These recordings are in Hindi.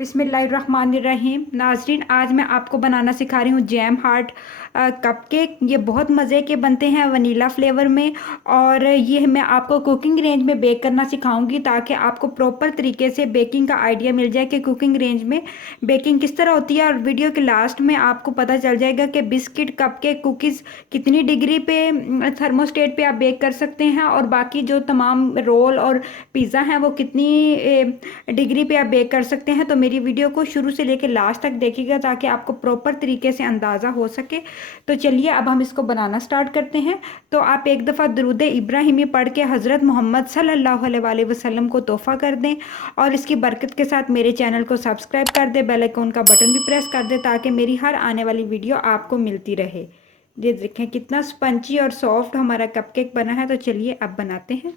बिस्मिल्लाहिर्रहमानिर्रहीम। नाज़रीन, आज मैं आपको बनाना सिखा रही हूँ जैम हार्ट कपकेक। ये बहुत मज़े के बनते हैं वनीला फ्लेवर में। और ये मैं आपको कुकिंग रेंज में बेक करना सिखाऊंगी ताकि आपको प्रॉपर तरीके से बेकिंग का आइडिया मिल जाए कि कुकिंग रेंज में बेकिंग किस तरह होती है। और वीडियो के लास्ट में आपको पता चल जाएगा कि बिस्किट कपकेक कुकीज़ कितनी डिग्री पे थर्मोस्टेट पे आप बेक कर सकते हैं, और बाकी जो तमाम रोल और पिज़्ज़ा हैं वो कितनी डिग्री पे आप बेक कर सकते हैं। तो मेरी वीडियो को शुरू से लेकर लास्ट तक देखिएगा ताकि आपको प्रॉपर तरीके से अंदाज़ा हो सके। तो चलिए अब हम इसको बनाना स्टार्ट करते हैं। तो आप एक दफ़ा दरूद इब्राहिमी पढ़ के हज़रत मोहम्मद सल्लल्लाहु अलैहि वसल्लम को तोहफ़ा कर दें, और इसकी बरकत के साथ मेरे चैनल को सब्सक्राइब कर दें, बेल आइकन का बटन भी प्रेस कर दें ताकि मेरी हर आने वाली वीडियो आपको मिलती रहे। ये देखें कितना स्पंची और सॉफ्ट हमारा कपकेक बना है। तो चलिए अब बनाते हैं।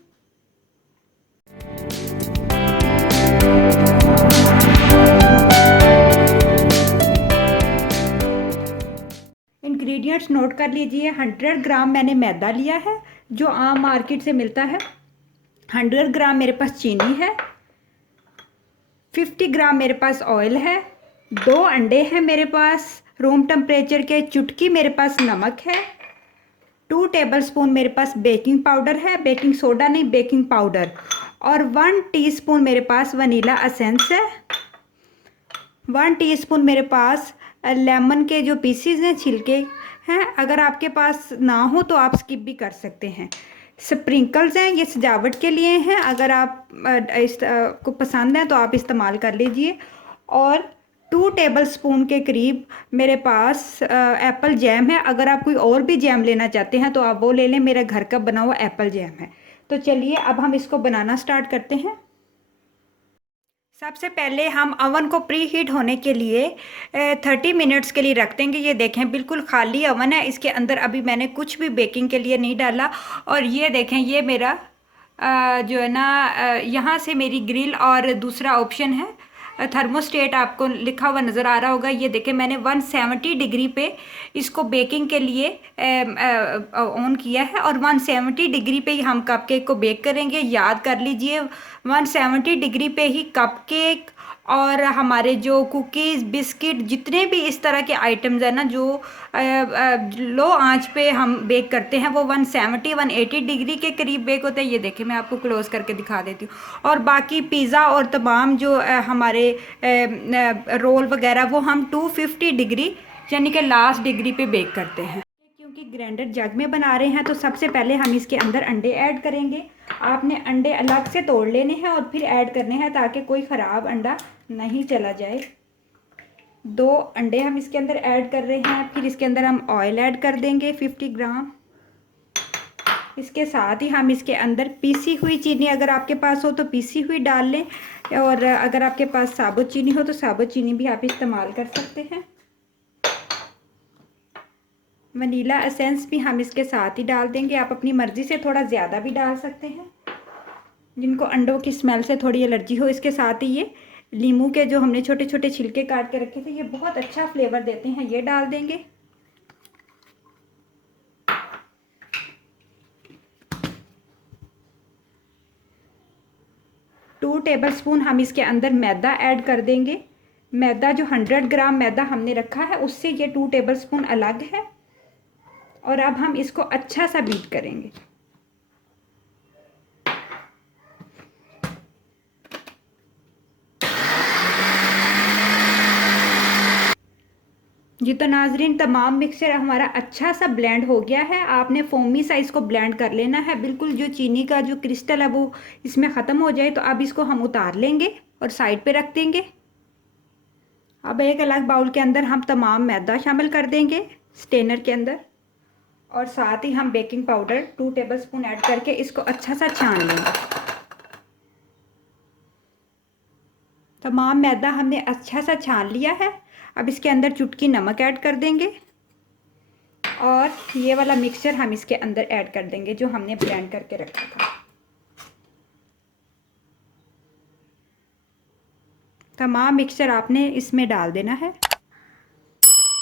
इंग्रेडिएंट्स नोट कर लीजिए। 100 ग्राम मैंने मैदा लिया है जो आम मार्केट से मिलता है। 100 ग्राम मेरे पास चीनी है। 50 ग्राम मेरे पास ऑयल है। 2 अंडे हैं मेरे पास रूम टेम्परेचर के। चुटकी मेरे पास नमक है। 2 टेबलस्पून मेरे पास बेकिंग पाउडर है, बेकिंग सोडा नहीं, बेकिंग पाउडर। और 1 टीस्पून मेरे पास वनीला एसेंस है। 1 टीस्पून मेरे पास लेमन के जो पीसीज हैं, छिलके हैं। अगर आपके पास ना हो तो आप स्किप भी कर सकते हैं। स्प्रिंकल्स हैं, ये सजावट के लिए हैं। अगर आप इस को पसंद है तो आप इस्तेमाल कर लीजिए। और 2 टेबलस्पून के करीब मेरे पास एप्पल जैम है। अगर आप कोई और भी जैम लेना चाहते हैं तो आप वो ले लें। मेरा घर का बना हुआ एप्पल जैम है। तो चलिए अब हम इसको बनाना स्टार्ट करते हैं। सबसे पहले हम अवन को प्री हीट होने के लिए 30 मिनट्स के लिए रख देंगे। ये देखें बिल्कुल खाली अवन है, इसके अंदर अभी मैंने कुछ भी बेकिंग के लिए नहीं डाला। और ये देखें ये मेरा जो है ना यहाँ से मेरी ग्रिल और दूसरा ऑप्शन है थर्मोस्टेट, आपको लिखा हुआ नज़र आ रहा होगा। ये देखें मैंने 170 डिग्री पे इसको बेकिंग के लिए ऑन किया है, और 170 डिग्री पे ही हम कपकेक को बेक करेंगे। याद कर लीजिए 170 डिग्री पे ही कपकेक और हमारे जो कुकीज़ बिस्किट जितने भी इस तरह के आइटम्स हैं ना जो लो आंच पे हम बेक करते हैं वो 170-180 डिग्री के करीब बेक होते हैं। ये देखिए मैं आपको क्लोज करके दिखा देती हूँ। और बाकी पिज़्ज़ा और तमाम जो हमारे रोल वगैरह वो हम 250 डिग्री यानी कि लास्ट डिग्री पे बेक करते हैं। क्योंकि ग्राइंडर जग में बना रहे हैं तो सबसे पहले हम इसके अंदर अंडे ऐड करेंगे। आपने अंडे अलग से तोड़ लेने हैं और फिर ऐड करने हैं ताकि कोई ख़राब अंडा नहीं चला जाए। 2 अंडे हम इसके अंदर ऐड कर रहे हैं। फिर इसके अंदर हम ऑयल ऐड कर देंगे 50 ग्राम। इसके साथ ही हम इसके अंदर पीसी हुई चीनी, अगर आपके पास हो तो पीसी हुई डाल लें, और अगर आपके पास साबुत चीनी हो तो साबुत चीनी भी आप इस्तेमाल कर सकते हैं। वनीला एसेंस भी हम इसके साथ ही डाल देंगे। आप अपनी मर्ज़ी से थोड़ा ज़्यादा भी डाल सकते हैं, जिनको अंडों की स्मेल से थोड़ी एलर्जी हो। इसके साथ ही ये नींबू के जो हमने छोटे छोटे छिलके काट के रखे थे, ये बहुत अच्छा फ्लेवर देते हैं, ये डाल देंगे। टू टेबलस्पून हम इसके अंदर मैदा ऐड कर देंगे। मैदा जो 100 ग्राम मैदा हमने रखा है उससे ये 2 टेबलस्पून अलग है। और अब हम इसको अच्छा सा बीट करेंगे। जी तो नाजरीन, तमाम मिक्सचर हमारा अच्छा सा ब्लेंड हो गया है। आपने फोमी सा इसको ब्लेंड कर लेना है, बिल्कुल जो चीनी का जो क्रिस्टल है वो इसमें ख़त्म हो जाए। तो अब इसको हम उतार लेंगे और साइड पे रख देंगे। अब एक अलग बाउल के अंदर हम तमाम मैदा शामिल कर देंगे स्टेनर के अंदर, और साथ ही हम बेकिंग पाउडर 2 टेबलस्पून ऐड करके इसको अच्छा सा छान लेंगे। तमाम मैदा हमने अच्छा सा छान लिया है। अब इसके अंदर चुटकी नमक ऐड कर देंगे, और ये वाला मिक्सचर हम इसके अंदर ऐड कर देंगे जो हमने ब्लेंड करके रखा था। तमाम मिक्सचर आपने इसमें डाल देना है।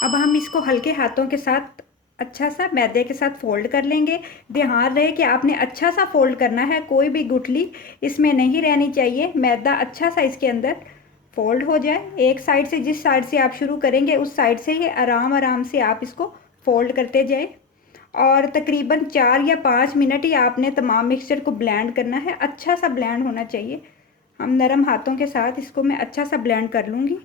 अब हम इसको हल्के हाथों के साथ अच्छा सा मैदे के साथ फोल्ड कर लेंगे। ध्यान रहे कि आपने अच्छा सा फोल्ड करना है, कोई भी गुठली इसमें नहीं रहनी चाहिए। मैदा अच्छा सा इसके अंदर फोल्ड हो जाए। एक साइड से, जिस साइड से आप शुरू करेंगे उस साइड से ही आराम आराम से आप इसको फोल्ड करते जाए। और तकरीबन 4 या 5 मिनट ही आपने तमाम मिक्सचर को ब्लेंड करना है। अच्छा सा ब्लेंड होना चाहिए। हम नरम हाथों के साथ इसको मैं अच्छा सा ब्लेंड कर लूँगी।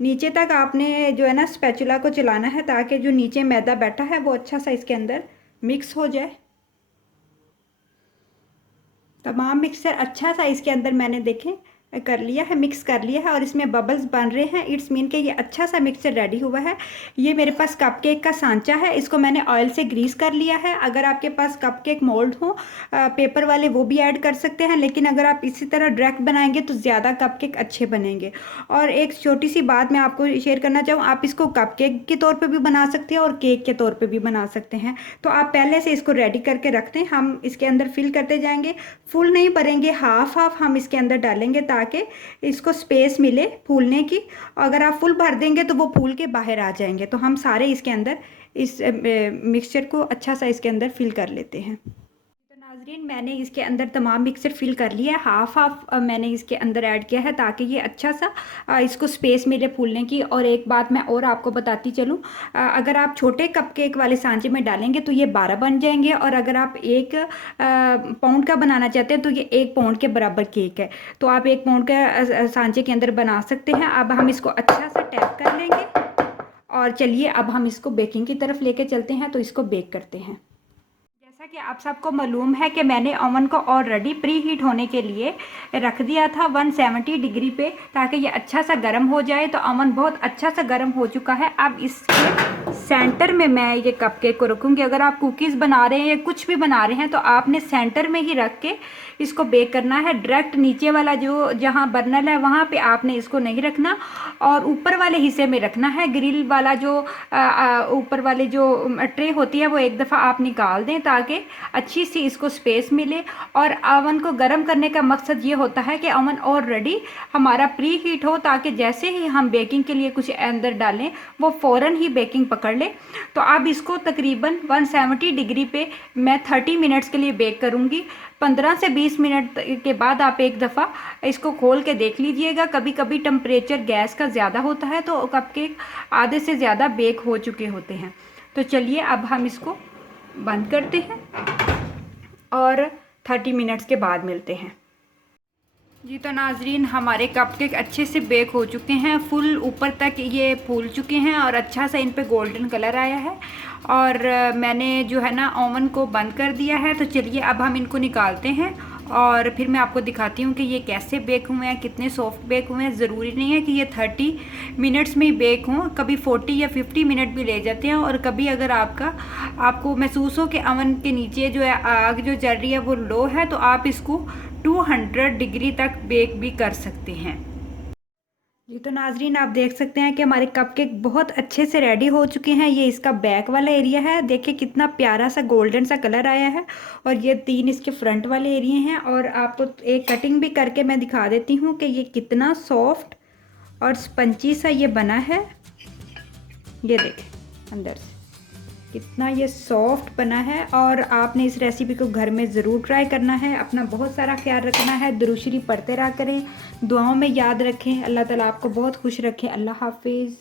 नीचे तक आपने जो है ना स्पैचुला को चलाना है, ताकि जो नीचे मैदा बैठा है वो अच्छा सा इसके अंदर मिक्स हो जाए। तमाम मिक्सचर अच्छा सा इसके अंदर मैंने देखें कर लिया है, मिक्स कर लिया है और इसमें बबल्स बन रहे हैं। इट्स मीन कि ये अच्छा सा मिक्सचर रेडी हुआ है। ये मेरे पास कपकेक का सांचा है, इसको मैंने ऑयल से ग्रीस कर लिया है। अगर आपके पास कपकेक मोल्ड हो पेपर वाले, वो भी ऐड कर सकते हैं, लेकिन अगर आप इसी तरह डायरेक्ट बनाएंगे तो ज़्यादा कपकेक अच्छे बनेंगे। और एक छोटी सी बात मैं आपको शेयर करना चाहूँ, आप इसको कपकेक के तौर पर भी बना सकते हैं और केक के तौर पर भी बना सकते हैं। तो आप पहले से इसको रेडी करके रखते हैं, हम इसके अंदर फिल करते जाएंगे। फुल नहीं भरेंगे, हाफ हाफ हम इसके अंदर डालेंगे ताकि इसको स्पेस मिले फूलने की। अगर आप फुल भर देंगे तो वो फूल के बाहर आ जाएंगे। तो हम सारे इसके अंदर इस मिक्सचर को अच्छा सा इसके अंदर फिल कर लेते हैं। तो नाजरीन, मैंने इसके अंदर तमाम मिक्सचर फिल कर लिया है। हाफ हाफ मैंने इसके अंदर ऐड किया है ताकि ये अच्छा सा इसको स्पेस मिले फूलने की। और एक बात मैं और आपको बताती चलूँ, अगर आप छोटे कपकेक वाले सांचे में डालेंगे तो ये 12 बन जाएंगे, और अगर आप 1 पाउंड का बनाना चाहते हैं तो ये 1 पाउंड के बराबर केक है। तो आप 1 पाउंड का सांचे के अंदर बना सकते हैं। अब हम इसको अच्छा सा टैप कर लेंगे और चलिए अब हम इसको बेकिंग की तरफ लेके चलते हैं। तो इसको बेक करते हैं। जैसा कि आप सबको मालूम है कि मैंने ओवन को ऑलरेडी प्री हीट होने के लिए रख दिया था 170 डिग्री पे, ताकि ये अच्छा सा गर्म हो जाए। तो ओवन बहुत अच्छा सा गर्म हो चुका है। अब इसके सेंटर में मैं ये कपकेक को रखूँगी। अगर आप कुकीज़ बना रहे हैं या कुछ भी बना रहे हैं तो आपने सेंटर में ही रख के इसको बेक करना है। डायरेक्ट नीचे वाला जो जहाँ बर्नर है वहाँ पे आपने इसको नहीं रखना, और ऊपर वाले हिस्से में रखना है। ग्रिल वाला जो ऊपर वाले जो ट्रे होती है वो एक दफ़ा आप निकाल दें ताकि अच्छी सी इसको स्पेस मिले। और ओवन को गर्म करने का मकसद ये होता है कि ओवन ऑलरेडी हमारा प्री हीट हो, ताकि जैसे ही हम बेकिंग के लिए कुछ अंदर डालें वो फ़ौरन ही बेकिंग पकड़ ले। तो अब इसको तकरीबन 170 डिग्री पे मैं 30 मिनट्स के लिए बेक करूँगी। 15 से 20 मिनट के बाद आप एक दफ़ा इसको खोल के देख लीजिएगा। कभी कभी टेम्परेचर गैस का ज़्यादा होता है तो कपकेक आधे से ज़्यादा बेक हो चुके होते हैं। तो चलिए अब हम इसको बंद करते हैं और 30 मिनट्स के बाद मिलते हैं। जी तो नाजरीन, हमारे कपकेक अच्छे से बेक हो चुके हैं। फुल ऊपर तक ये फूल चुके हैं और अच्छा सा इन पे गोल्डन कलर आया है। और मैंने जो है ना ओवन को बंद कर दिया है। तो चलिए अब हम इनको निकालते हैं और फिर मैं आपको दिखाती हूँ कि ये कैसे बेक हुए हैं, कितने सॉफ्ट बेक हुए हैं। ज़रूरी नहीं है कि ये 30 मिनट्स में ही बेक हों, कभी 40 या 50 मिनट भी ले जाते हैं। और कभी अगर आपको महसूस हो कि ओवन के नीचे जो है आग जो जल रही है वो लो है, तो आप इसको 200 डिग्री तक बेक भी कर सकते हैं। जी तो नाजरीन, आप देख सकते हैं कि हमारे कपकेक बहुत अच्छे से रेडी हो चुके हैं। ये इसका बैक वाला एरिया है, देखिए कितना प्यारा सा गोल्डन सा कलर आया है। और ये 3 इसके फ्रंट वाले एरिए हैं। और आपको एक कटिंग भी करके मैं दिखा देती हूँ कि ये कितना सॉफ्ट और स्पंची सा ये बना है। ये देखें अंदर से कितना ये सॉफ्ट बना है। और आपने इस रेसिपी को घर में ज़रूर ट्राई करना है। अपना बहुत सारा ख्याल रखना है, दुरूद शरीफ पढ़ते रहा करें, दुआओं में याद रखें। अल्लाह ताला आपको बहुत खुश रखे। अल्लाह हाफिज़।